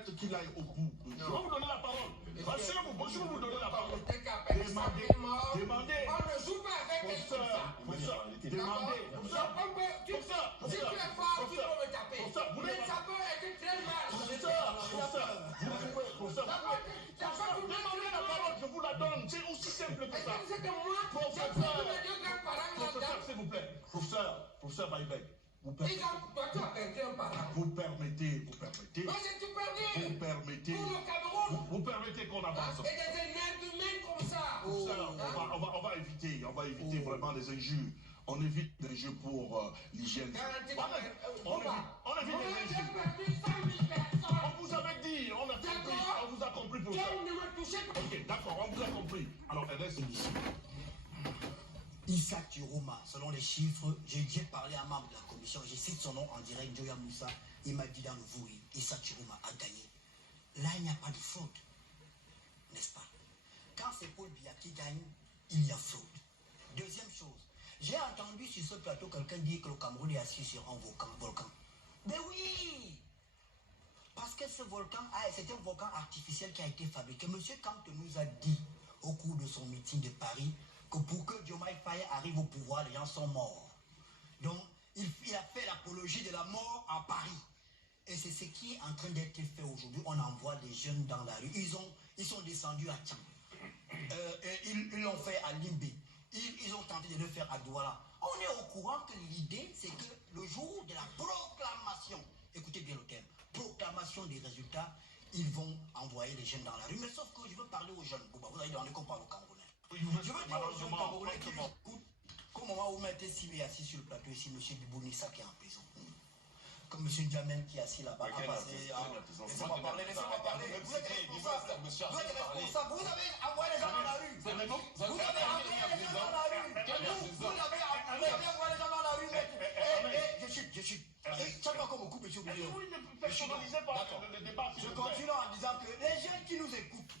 permettre qu'il aille au bout. Je vais vous donner la parole. Je vais vous donner la parole. Demandez. Demandez. On ne joue pas avec elle comme ça. Demandez. Si tu es fort, tu peux me taper. Mais ça peut être très mal. Demandez la parole, je vous la donne. C'est aussi simple que ça. C'est que moi, j'ai pris mes deux grands-parents là-dedans. Professeur, s'il vous plaît. Professeur Baïbek. Vous permettez. Vous permettez. Moi, j'ai tout perdu. Vous permettez. Pour le Cameroun. Vous permettez qu'on avance. Et des énergumènes comme ça. Professeur, on va éviter vraiment les injures. On évite les injures pour l'hygiène. On évite les injures. On vous avait dit, on vous a compris pour ça. Ok, d'accord, on vous a compris. Alors, Ernest, c'est ici. Issa Chiroma, selon les chiffres, j'ai parlé à un membre de la commission, je cite son nom en direct, Joya Moussa, il m'a dit dans le vouri, Issa Chiroma a gagné. Là, il n'y a pas de fraude, n'est-ce pas? Quand c'est Paul Biya qui gagne, il y a fraude. Deuxième chose, j'ai entendu sur ce plateau quelqu'un dire que le Cameroun est assis sur un volcan. Mais oui! Parce que ce volcan, c'est un volcan artificiel qui a été fabriqué. Monsieur Kant nous a dit, au cours de son meeting de Paris, que pour que Diomaye Faye arrive au pouvoir, les gens sont morts. Donc, il a fait l'apologie de la mort à Paris. Et c'est ce qui est en train d'être fait aujourd'hui. On envoie des jeunes dans la rue. Ils sont descendus à Tcham. Ils l'ont fait à Limbé. Ils ont tenté de le faire à Douala. On est au courant que l'idée, c'est que le jour de la proclamation, écoutez bien le terme, proclamation des résultats, ils vont envoyer les jeunes dans la rue. Mais sauf que je veux parler aux jeunes. Vous allez demander qu'on parle au Camerounais. Je veux dire aux jeunes Camerounais qui m'écoutent qu'au moment où M. Simé est assis sur le plateau ici, M. Bibounissa qui est en prison. Comme M. Ndiamène qui est assis là-bas. Laissez-moi parler. Vous êtes responsable. Vous avez envoyé les gens dans la rue. Vous avez envoyé les gens dans la rue. Vous avez envoyé les gens dans la rue. Je chute. Ça va comme au coup, M. Bibounissa. Oui, ne personnalisez pas le débat. Je continue en disant que les jeunes qui nous écoutent,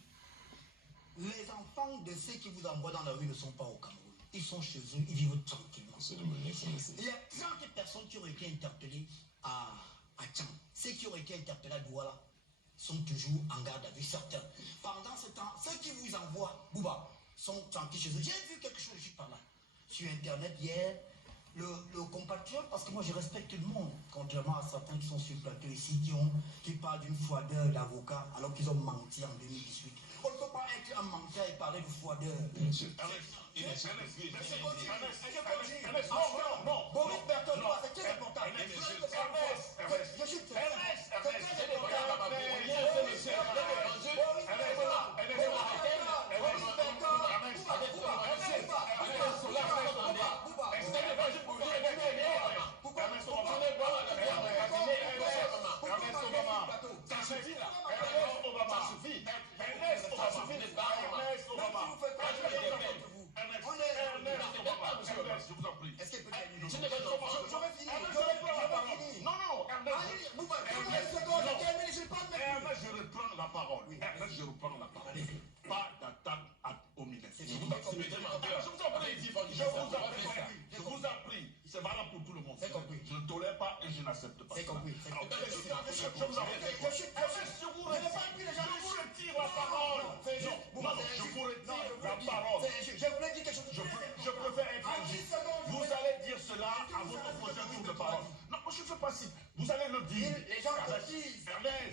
les enfants de ceux qui vous envoient dans la rue ne sont pas au Cameroun. Ils sont chez eux, ils vivent tranquillement. Il y a 30 personnes qui ont été interpellées à Tcham. Ceux qui ont été interpellés à Douala sont toujours en garde à vue, certains. Pendant ce temps, ceux qui vous envoient, Bouba, sont tranquilles chez eux. J'ai vu quelque chose juste par là. Sur Internet hier, le compatriote, parce que moi je respecte tout le monde, contrairement à certains qui sont sur le plateau ici, qui parlent d'une froideur d'avocat alors qu'ils ont menti en 2018. On ne peut pas être un menteur et parler de froideur. Non. Boris Berthelot, c'est très important. Je suis très Je vous en prie. Est-ce qu'elle peut terminer? Je vais finir. Je reprends la parole. Pas d'attaque ad hominem. Je vous en prie. C'est valable pour tout le monde. Je ne tolère pas et je n'accepte pas. C'est compris. Je vous retire la parole. Non, je vous retire la parole. Je voulais dire quelque chose. Je préfère être injuste. Vous allez dire cela à votre prochain tour de parole. Non, je ne fais pas si. Vous allez le dire. Les gens le disent. Ernest.